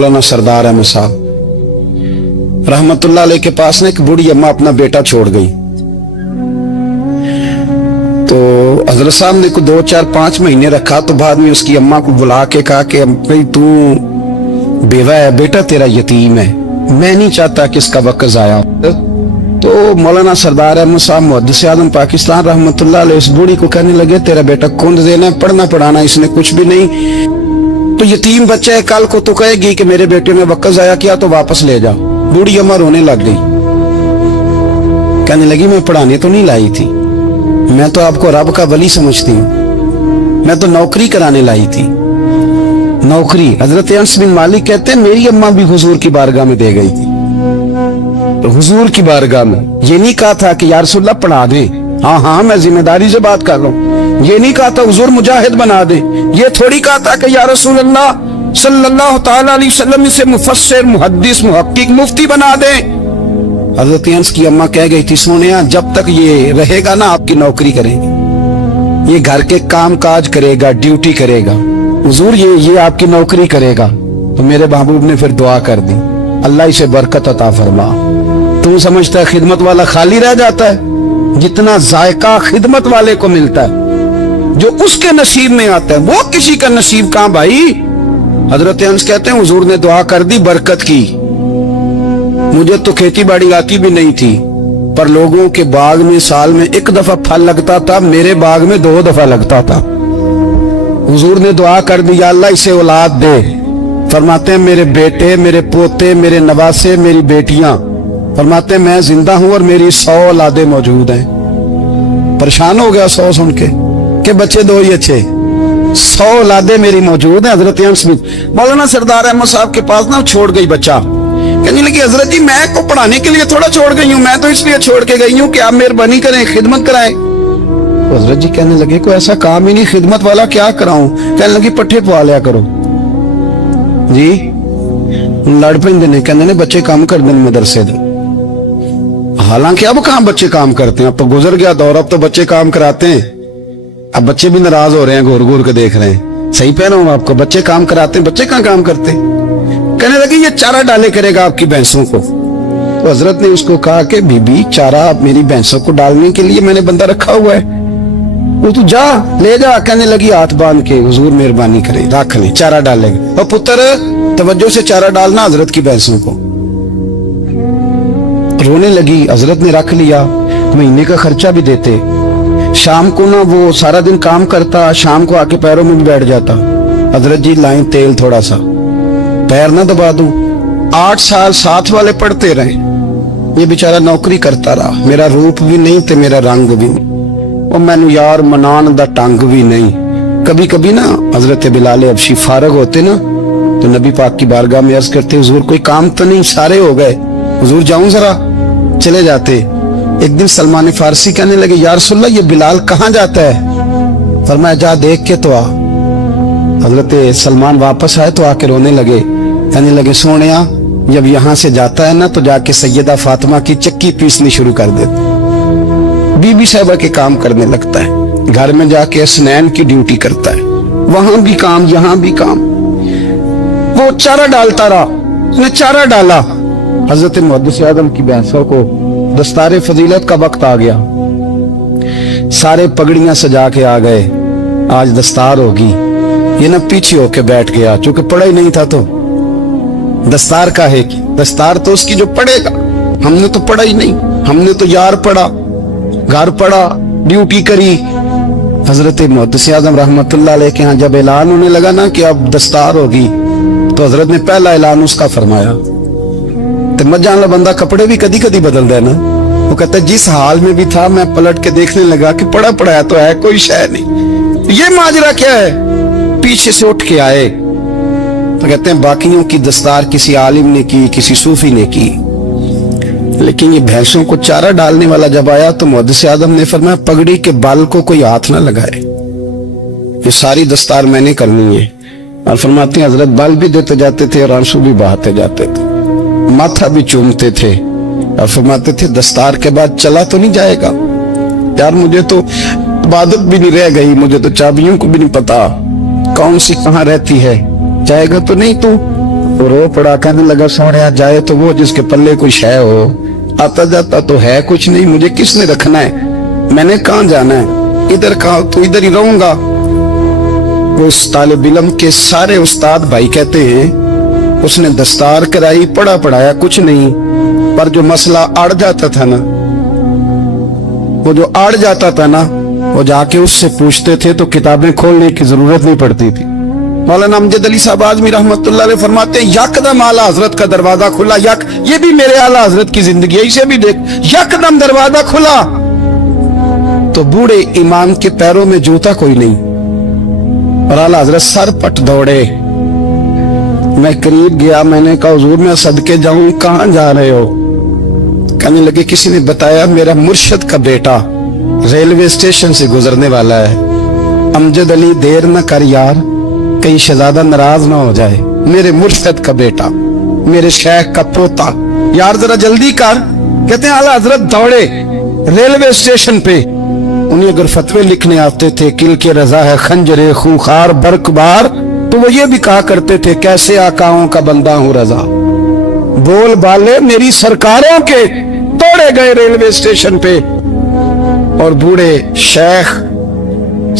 मौलाना सरदार अहमद साहब रहमतुल्लाह अलैह के पास ना एक बूढ़ी अम्मा अपना बेटा छोड़ गई। तो हजरत साहब ने को 2, 4, 5 महीने रखा। तो बाद में उसकी अम्मा को बुला के कहा कि भाई तू बेवा है, बेटा तेरा यतीम है, मैं नहीं चाहता कि इसका वक्त जाया हो। तो मौलाना सरदार अहमद साहब मुहद्दिस आज़म पाकिस्तान रहमतुल्लाह अलैह उस बूढ़ी को कहने लगे तेरा बेटा कौन देना है, पढ़ना पढ़ाना इसने कुछ भी नहीं, तो यतीम बच्चा है, कल को तो कहेगी कि मेरे बेटे ने वक्त जाया किया तो वापस ले जाओ। बूढ़ी अम्मा रोने लग गई, कहने लगी मैं पढ़ाने तो नहीं लाई थी, मैं तो आपको रब का वली समझती हूँ, मैं तो नौकरी कराने लाई थी। नौकरी हजरत अनस बिन मालिक कहते हैं मेरी अम्मा भी हुजूर की बारगाह में दे गई थी। तो हुजूर की बारगाह में ये नहीं कहा था कि या रसूलल्लाह पढ़ा दे, हाँ हाँ मैं जिम्मेदारी से बात कर रहा हूँ, ये नहीं कहा था हुजूर मुजाहिद बना दे, ये थोड़ी कहा था कि या रसूलल्लाह सल्लल्लाहु तआला अलैहि वसल्लम इसे मुफस्सिर मुहद्दिस मुहक्किक मुफ्ती बना दे। हजरत अनस की अम्मा कह गई थी सोनिया जब तक ये रहेगा ना आपकी नौकरी करेगी, ये घर के काम काज करेगा, ड्यूटी करेगा, हुजूर ये आपकी नौकरी करेगा। तो मेरे महबूब ने फिर दुआ कर दी अल्लाह इसे बरकत अता फरमा। तू समझता है खिदमत वाला खाली रह जाता है? जितना जायका खिदमत वाले को मिलता है, जो उसके नसीब में आता है, वो किसी का नसीब कहां भाई। हजरत अनस कहते हैं हुजूर ने दुआ कर दी, बरकत की। मुझे तो खेती बाड़ी आती भी नहीं थी, पर लोगों के बाग में साल में 1 दफा फल लगता था, मेरे बाग में 2 दफा लगता था। हुजूर ने दुआ कर दी अल्लाह इसे औलाद दे। फरमाते हैं मेरे बेटे, मेरे पोते, मेरे नवासे, मेरी बेटियां, फरमाते हैं मैं जिंदा हूं और मेरी 100 औलादे मौजूद हैं। परेशान हो गया 100 सुन के बच्चे 2 ही अच्छे, 100 औलादे मेरी मौजूद हैं। हजरत अनस मौलाना सरदार अहमद साहब के पास ना छोड़ गई बच्चा, कहने लगी हजरत जी मैं को पढ़ाने के लिए थोड़ा छोड़ गई हूँ, मैं तो इसलिए छोड़ के गई हूँ कि आप मेहरबानी करें खिदमत कराएं। हजरत जी कहने लगे कोई ऐसा काम ही नहीं, खिदमत वाला क्या कराऊं। कहने लगी पट्ठे पवा लिया करो जी। लड़ पेंदे ने, कहने ने बच्चे काम कर दें मदरसे दे। हालांकि अब कहां बच्चे काम करते हैं, अब तो गुजर गया दौर, अब तो बच्चे काम कराते हैं। अब बच्चे भी नाराज हो रहे हैं, घूर घूर के देख रहे हैं। सही कह रहा हूं आपको, बच्चे काम कराते हैं, बच्चे कहां काम करते। कहने लगे ये चारा डाले करेगा आपकी भैंसों को। तो हजरत ने उसको कहा कि बीबी चारा मेरी भैंसों को डालने के लिए मैंने बंदा रखा हुआ है, वो तू जा ले जा। कहने लगी हाथ बांध के हुजूर मेहरबानी करे रख ले, चारा डालेगा। और पुत्र तवज्जो से चारा डालना हजरत की भैंसों को। रोने लगी, हजरत ने रख लिया, महीने का खर्चा भी देते। शाम को ना वो सारा दिन काम करता, शाम को आके पैरों में भी बैठ जाता। हजरत जी लाइन तेल थोड़ा सा, पैर ना दबा दूं। 8 साल साथ वाले पढ़ते रहे, ये बेचारा नौकरी करता रहा, मेरा रूप भी नहीं ते मेरा रंग भी नहीं, और मैनू यार मनान दा टंग भी नहीं। कभी कभी ना हजरत बिलाल हबशी फारग होते ना तो नबी पाक की बारगाह में अर्ज करते हुजूर कोई काम तो नहीं, सारे हो गए, हुजूर जाऊं जरा, चले जाते। एक दिन सलमान फारसी कहने लगे या रसूलल्लाह ये बिलाल कहाँ जाता है। फरमाया जा देख के तो आ। हजरत सलमान वापस आए तो आके रोने लगे, कहने लगे सोनिया जब यहाँ से जाता है ना तो जाके सैयदा फातिमा की चक्की पीसनी शुरू कर देते, बीबी साहबा के काम करने लगता है, घर में जाके स्नैन की ड्यूटी करता है, वहां भी काम यहाँ भी काम। वो चारा डालता रहा, उसने चारा डाला। हजरत मुहद्दिस आज़म की भैंसों को दस्तार फजीलत का वक्त आ गया, सारे पगड़ियां सजा के आ गए, आज दस्तार होगी। ये ना पीछे होके बैठ गया, चूंकि पढ़ा ही नहीं था तो दस्तार का है कि दस्तार तो उसकी जो पढ़ेगा, हमने तो पढ़ा ही नहीं, हमने तो यार पढ़ा, घर पढ़ा, ड्यूटी करी। हजरत मुहद्दिस आज़म रहमतुल्लाह अलैह के यहाँ जब ऐलान होने लगा ना कि अब दस्तार होगी, तो हजरत ने पहला ऐलान उसका फरमाया। तो मजान ला बंदा कपड़े भी कदी कदी बदल देना, वो कहता है जिस हाल में भी था मैं पलट के देखने लगा कि पढ़ा पढ़ाया तो है, कोई शय नहीं, ये माजरा क्या है। पीछे से उठ के आए तो कहते हैं बाकियों की दस्तार किसी आलिम ने की, किसी सूफी ने की, लेकिन ये भैंसों को चारा डालने वाला जब आया तो मुहद्दिस आज़म ने फरमाया पगड़ी के बाल को कोई हाथ ना लगाए, ये सारी दस्तार मैंने करनी है। और फरमाते हैं हजरत बाल भी देते जाते थे और आंसू भी बहाते जाते थे, माथा भी चूमते थे, और फरमाते थे दस्तार के बाद चला तो नहीं जाएगा यार, मुझे तो इबादत भी नहीं रह गई, मुझे तो चाबियों को भी नहीं पता कौन सी कहाँ रहती है, जाएगा तो नहीं तू। वो रो पड़ा, कहने लगा सोनिया जाए तो वो जिसके पल्ले कोई शय हो, आता जाता तो है कुछ नहीं, मुझे किसने रखना है, मैंने कहाँ जाना है, इधर कहाँ तो इधर ही रहूंगा। वो इस तालिब इल्म के सारे उस्ताद भाई कहते हैं उसने दस्तार कराई, पढ़ा पढ़ाया कुछ नहीं, पर जो मसला अड़ जाता था ना, वो जो अड़ जाता था ना, वो जाके उससे पूछते थे तो किताबें खोलने की जरूरत नहीं पड़ती थी। मौलाना अमजद अली साहब आजमी रहमतुल्लाह अलैह फरमाते हैं यकदम आला हजरत का दरवाजा खुला, ये भी मेरे आला हजरत की जिंदगी है, इसे भी देख, यकदम दरवाजा खुला तो बूढ़े इमाम के पैरों में जूता कोई नहीं, और आला हजरत सर पट दौड़े। मैं करीब गया, मैंने कहा हुजूर मैं सदके जाऊं, कहां जा रहे हो? कहने लगे किसी ने बताया मेरा मुर्शिद का बेटा रेलवे स्टेशन से गुजरने वाला है, अमजद अली देर न कर यार, कहीं शहजादा नाराज ना हो जाए, मेरे मुर्शिद का बेटा, मेरे शेख का पोता, यार जरा जल्दी कर। कहते हैं आला हजरत दौड़े रेलवे स्टेशन पे, उन्हें अगर फतवे लिखने आते थे किल के रजा है खंजरे खूंखार बरकबार, तो वो ये भी कहा करते थे कैसे आकाओं का बंदा हूं रजा, बोल बाले मेरी सरकारों के। दौड़े गए रेलवे स्टेशन पे, और बूढ़े शेख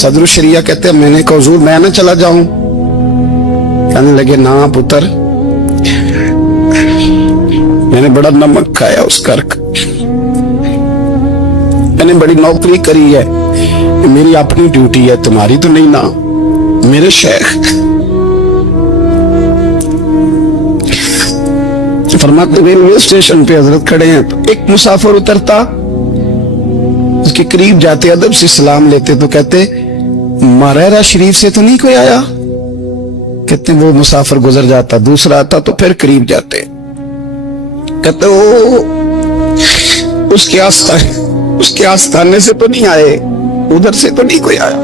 सदरुल शरिया कहते हैं मैंने कहा हुजूर मैं ना चला जाऊं? कहने लगे ना पुत्र, मैंने बड़ा नमक खाया उस कर्क, मैंने बड़ी नौकरी करी है, मेरी अपनी ड्यूटी है, तुम्हारी तो नहीं ना। मेरे शेख फरमाते रेलवे स्टेशन पे हजरत खड़े हैं, तो एक मुसाफिर उतरता, उसके करीब जाते अदब से सलाम लेते तो कहते मारेरा शरीफ से तो नहीं कोई आया? कहते वो मुसाफिर गुजर जाता, दूसरा आता तो फिर करीब जाते, कहते वो उसके आस्थाने से तो नहीं आए, उधर से तो नहीं कोई आया।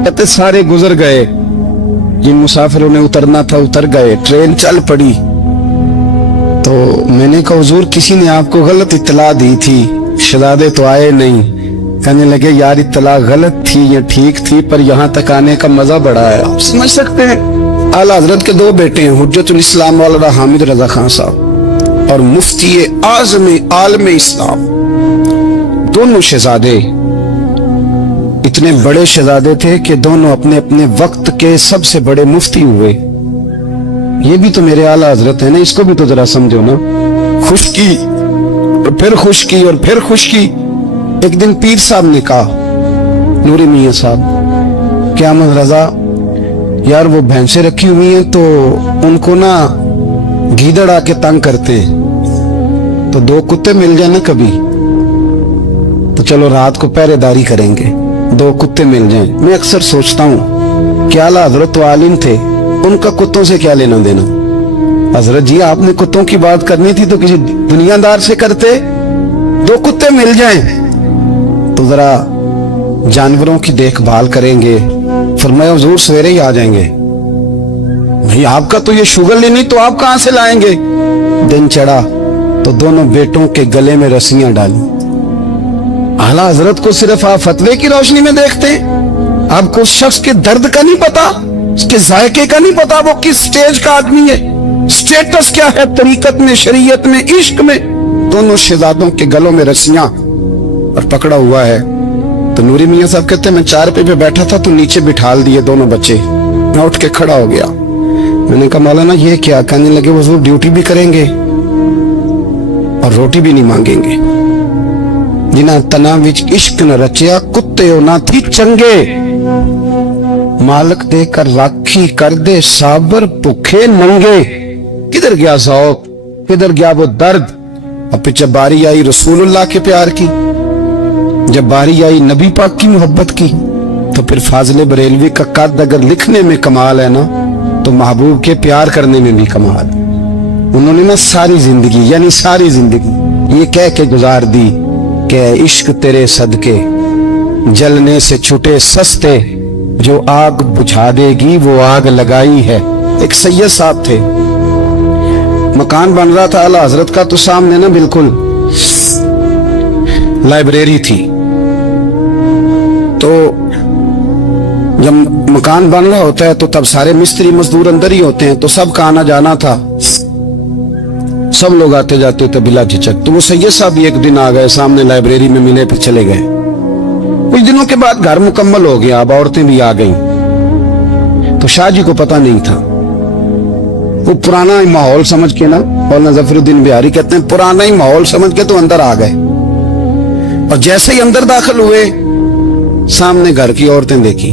कहते सारे गुजर गए, जिन मुसाफिरों ने उतरना था उतर गए, ट्रेन चल पड़ी। तो मैंने कहा हुजूर किसी ने आपको गलत इत्तला दी थी, शहजादे तो आए नहीं। कहने लगे यार इत्तला गलत थी या ठीक थी, पर यहाँ तक आने का मजा बड़ा है, आप समझ सकते हैं। आला हजरत के दो बेटे हैं, हुज्जतुल इस्लाम मौलाना हामिद रजा खान साहब और मुफ्ती आज़म आलम इस्लाम, दोनों शहजादे इतने बड़े शहजादे थे कि दोनों अपने अपने वक्त के सबसे बड़े मुफ्ती हुए। ये भी तो मेरे आला हजरत है ना, इसको भी तो जरा समझो ना। खुशकी और फिर खुशकी और फिर खुशकी। एक दिन पीर साहब ने कहा नूरी मियां साहब क्या अहमद रजा यार वो भैंसे रखी हुई हैं तो उनको ना गीदड़ आके तंग करते हैं, तो दो कुत्ते मिल जाए ना कभी तो चलो रात को पहरेदारी करेंगे, दो कुत्ते मिल जाएं। मैं अक्सर सोचता हूँ क्या आला हजरत तो आलिम थे, उनका कुत्तों से क्या लेना देना। हजरत जी आपने कुत्तों की बात करनी थी तो किसी दुनियादार से करते, दो कुत्ते मिल जाएं तो जरा जानवरों की देखभाल करेंगे। फरमाया हुजूर सवेरे ही आ जाएंगे। भाई आपका तो ये शुगर नहीं तो आप कहां से लाएंगे। दिन चढ़ा तो दोनों बेटों के गले में रस्सियां डाली। आला हजरत को सिर्फ आप फतवे की रोशनी में देखते हैं, आपको उस शख्स के दर्द का नहीं पता, उसके जायके का नहीं पता, वो किस स्टेज का आदमी है, स्टेटस क्या है तरीकत में, शरीयत में, इश्क में। दोनों शहजादों के गलों में रस्सियां और पकड़ा हुआ है। तो नूरी मियां साहब कहते हैं मैं चारपाई पे बैठा था तो नीचे बिठाल दिए दोनों बच्चे। मैं उठ के खड़ा हो गया, मैंने कहा मौलाना ये क्या। कहने लगे वो ड्यूटी भी करेंगे और रोटी भी नहीं मांगेंगे। जिन्हां तना विच इश्क न रचिया कुत्ते ना थी चंगे, मालक देकर राखी कर दे साबर भूखे नंगे। किधर गया ज़ौक़, किधर गया वो दर्द। अब पीछे बारी आई रसूलुल्लाह के प्यार की, जब बारी आई नबी पाक की मोहब्बत की, तो फिर फाजिल बरेलवी का कद अगर लिखने में कमाल है ना तो महबूब के प्यार करने में भी कमाल। उन्होंने ना सारी जिंदगी यानी सारी जिंदगी ये कह के गुजार दी कि इश्क तेरे सदके जलने से छुटे सस्ते, जो आग बुझा देगी वो आग लगाई है। एक सैयद साहब थे, मकान बन रहा था आला हजरत का, तो सामने ना बिल्कुल लाइब्रेरी थी। तो जब मकान बन रहा होता है तो तब सारे मिस्त्री मजदूर अंदर ही होते हैं, तो सबका आना जाना था, सब लोग आते जाते थे बिला झिझक। तो वो सैयद साहब भी एक दिन आ गए, सामने लाइब्रेरी में मिले, फिर चले गए। कुछ दिनों के बाद घर मुकम्मल हो गया, अब औरतें भी आ गईं। तो शाह जी को पता नहीं था, वो पुराना ही माहौल समझ के ना, मौलाना जफरुद्दीन बिहारी कहते हैं पुराना ही माहौल समझ के तो अंदर आ गए। और जैसे ही अंदर दाखिल हुए, सामने घर की औरतें देखी,